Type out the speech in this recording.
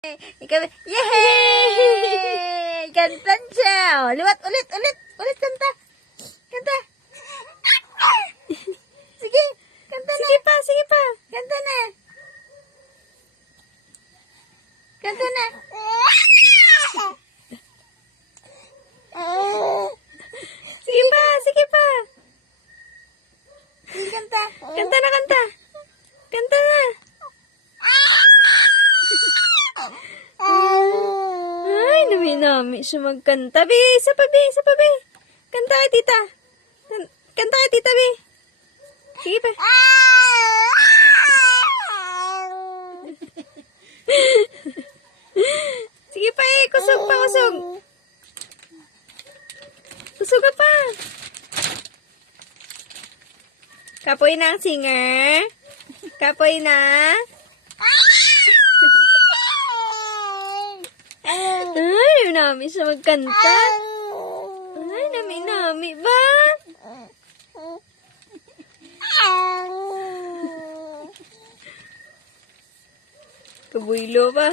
Ikaw, yehey! Kantan siya. Oh, liwat, ulit, ulit. Ulit, kanta. Kanta. Sige, kanta na. Sige pa. Kanta na. Kanta na. Sige pa. Sige, kanta. Kanta na, kanta. Kanta na. Ay, nami-nami siya magkanta. Bi, isa pa, Bi. Kanta kay tita. Kanta kay tita, Bi. Sige pa. Sige pa kusog pa, kusog. Kusog ka pa. Kapoy na ang singer. Kapoy na. Ay, nami siya magkanta. Ay, nami ba? Kabuylo pa.